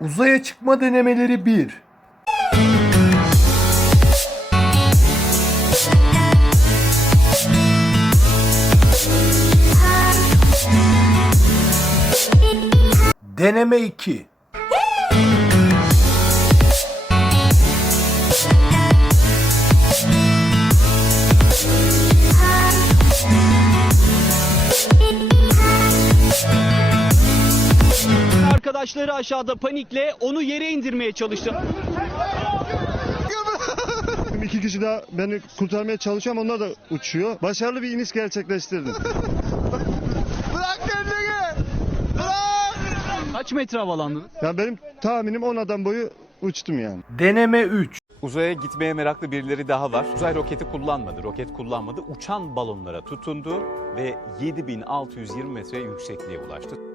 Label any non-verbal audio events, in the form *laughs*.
Uzaya çıkma denemeleri 1. Deneme 2. Arkadaşları aşağıda panikle onu yere indirmeye çalıştı. *laughs* İki kişi daha beni kurtarmaya çalışıyor ama onlar da uçuyor. Başarılı bir iniş gerçekleştirdim. *laughs* Kaç metre havalandınız? ya benim tahminim 10 adam boyu uçtum yani. Deneme 3. Uzaya gitmeye meraklı birileri daha var. Uzay roketi kullanmadı, roket kullanmadı. Uçan balonlara tutundu ve 7620 metre yüksekliğe ulaştı.